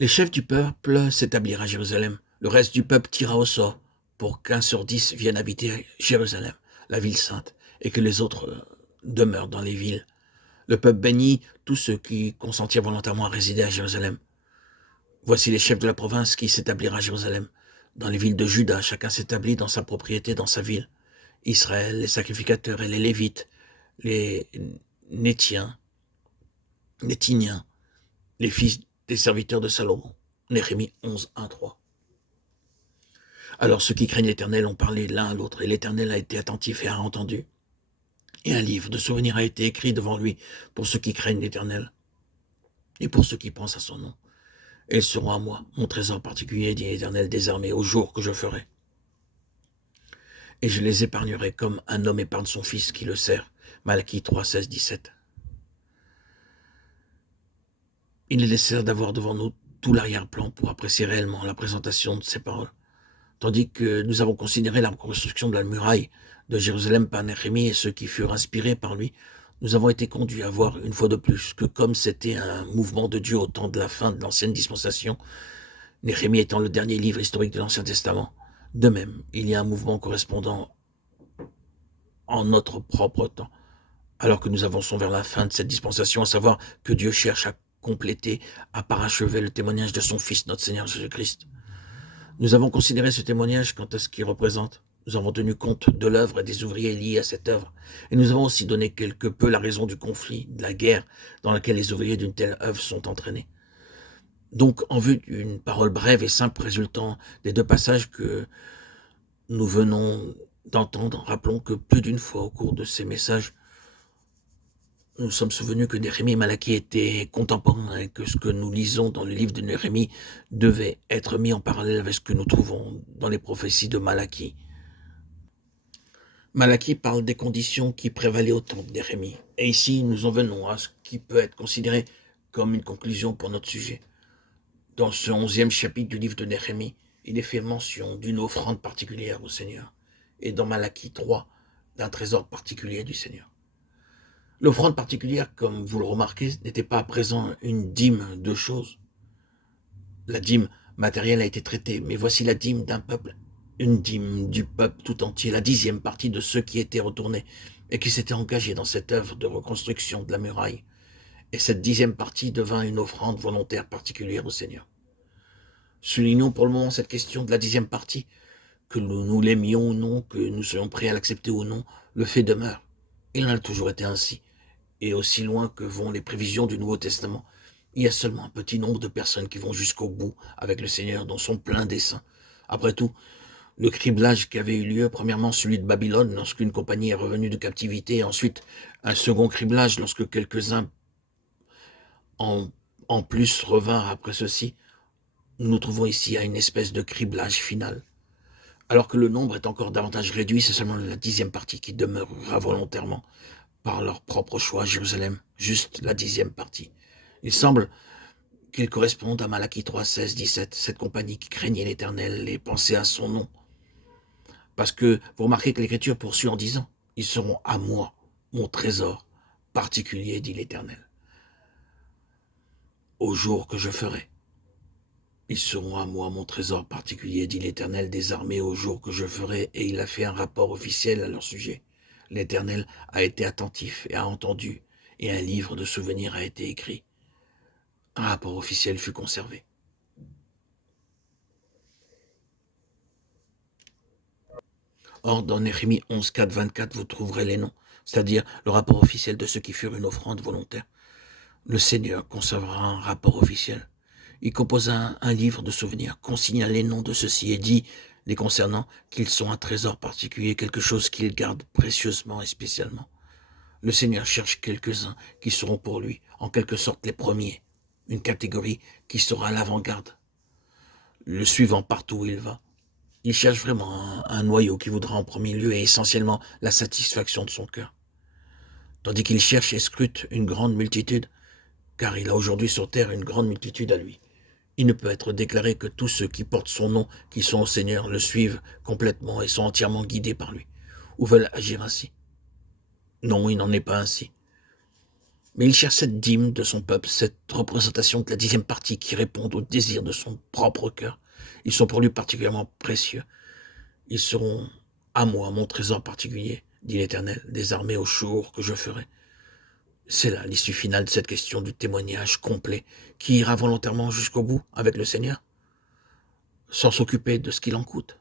Les chefs du peuple s'établirent à Jérusalem. Le reste du peuple tira au sort pour qu'un sur 10 vienne habiter Jérusalem, la ville sainte, et que les autres demeurent dans les villes. Le peuple bénit tous ceux qui consentirent volontairement à résider à Jérusalem. Voici les chefs de la province qui s'établirent à Jérusalem. Dans les villes de Juda, chacun s'établit dans sa propriété, dans sa ville. Israël, les sacrificateurs et les Lévites, les Nétiens, Nétiniens, les fils des serviteurs de Salomon. Néhémie 11, 1, 3. Alors ceux qui craignent l'Éternel ont parlé l'un à l'autre, et l'Éternel a été attentif et a entendu. Et un livre de souvenirs a été écrit devant lui pour ceux qui craignent l'Éternel et pour ceux qui pensent à son nom. Et ils seront à moi, mon trésor particulier, dit l'Éternel des armées, au jour que je ferai. Et je les épargnerai comme un homme épargne son fils qui le sert. Malachie 3, 16, 17. Il est nécessaire d'avoir devant nous tout l'arrière-plan pour apprécier réellement la présentation de ces paroles. Tandis que nous avons considéré la reconstruction de la muraille de Jérusalem par Néhémie et ceux qui furent inspirés par lui, nous avons été conduits à voir une fois de plus que comme c'était un mouvement de Dieu au temps de la fin de l'ancienne dispensation, Néhémie étant le dernier livre historique de l'Ancien Testament, de même, il y a un mouvement correspondant en notre propre temps, alors que nous avançons vers la fin de cette dispensation, à savoir que Dieu cherche à compléter, à parachever le témoignage de son Fils, notre Seigneur Jésus-Christ. Nous avons considéré ce témoignage quant à ce qu'il représente. Nous avons tenu compte de l'œuvre et des ouvriers liés à cette œuvre. Et nous avons aussi donné quelque peu la raison du conflit, de la guerre dans laquelle les ouvriers d'une telle œuvre sont entraînés. Donc, en vue d'une parole brève et simple résultant des deux passages que nous venons d'entendre, rappelons que plus d'une fois au cours de ces messages, nous sommes souvenus que Néhémie et Malachie étaient contemporains et que ce que nous lisons dans le livre de Néhémie devait être mis en parallèle avec ce que nous trouvons dans les prophéties de Malachie. Malachie parle des conditions qui prévalaient au temps de Néhémie. Et ici, nous en venons à ce qui peut être considéré comme une conclusion pour notre sujet. Dans ce 11e chapitre du livre de Néhémie, il est fait mention d'une offrande particulière au Seigneur. Et dans Malachie 3, d'un trésor particulier du Seigneur. L'offrande particulière, comme vous le remarquez, n'était pas à présent une dîme de choses. La dîme matérielle a été traitée, mais voici la dîme d'un peuple, une dîme du peuple tout entier, la 10e partie de ceux qui étaient retournés et qui s'étaient engagés dans cette œuvre de reconstruction de la muraille. Et cette 10e partie devint une offrande volontaire particulière au Seigneur. Soulignons pour le moment cette question de la 10e partie, que nous l'aimions ou non, que nous soyons prêts à l'accepter ou non, le fait demeure. Il en a toujours été ainsi. Et aussi loin que vont les prévisions du Nouveau Testament, il y a seulement un petit nombre de personnes qui vont jusqu'au bout avec le Seigneur dans son plein dessein. Après tout, le criblage qui avait eu lieu, premièrement celui de Babylone lorsqu'une compagnie est revenue de captivité, et ensuite un second criblage lorsque quelques-uns en plus revinrent après ceci, nous nous trouvons ici à une espèce de criblage final. Alors que le nombre est encore davantage réduit, c'est seulement la 10e partie qui demeurera volontairement par leur propre choix à Jérusalem, juste la 10e partie. Il semble qu'ils correspondent à Malachie 3, 16, 17, cette compagnie qui craignait l'Éternel et pensait à son nom. Parce que vous remarquez que l'Écriture poursuit en disant, ils seront à moi, mon trésor particulier, dit l'Éternel, au jour que je ferai. Ils seront à moi, mon trésor particulier, dit l'Éternel des armées, au jour que je ferai, et il a fait un rapport officiel à leur sujet. L'Éternel a été attentif et a entendu, et un livre de souvenirs a été écrit. Un rapport officiel fut conservé. Or, dans Néhémie 11, 4, 24, vous trouverez les noms, c'est-à-dire le rapport officiel de ceux qui furent une offrande volontaire. Le Seigneur conservera un rapport officiel. Il composa un livre de souvenirs, consigna les noms de ceux-ci et dit, les concernant, qu'ils sont un trésor particulier, quelque chose qu'il garde précieusement et spécialement. Le Seigneur cherche quelques-uns qui seront pour lui, en quelque sorte les premiers, une catégorie qui sera à l'avant-garde, le suivant partout où il va. Il cherche vraiment un noyau qui voudra en premier lieu et essentiellement la satisfaction de son cœur. Tandis qu'il cherche et scrute une grande multitude, car il a aujourd'hui sur terre une grande multitude à lui. Il ne peut être déclaré que tous ceux qui portent son nom, qui sont au Seigneur, le suivent complètement et sont entièrement guidés par lui, ou veulent agir ainsi. Non, il n'en est pas ainsi. Mais il cherche cette dîme de son peuple, cette représentation de la 10e partie qui répond au désir de son propre cœur. Ils sont pour lui particulièrement précieux. Ils seront à moi mon trésor particulier, dit l'Éternel, des armées au jour que je ferai. C'est là l'issue finale de cette question du témoignage complet qui ira volontairement jusqu'au bout avec le Seigneur, sans s'occuper de ce qu'il en coûte.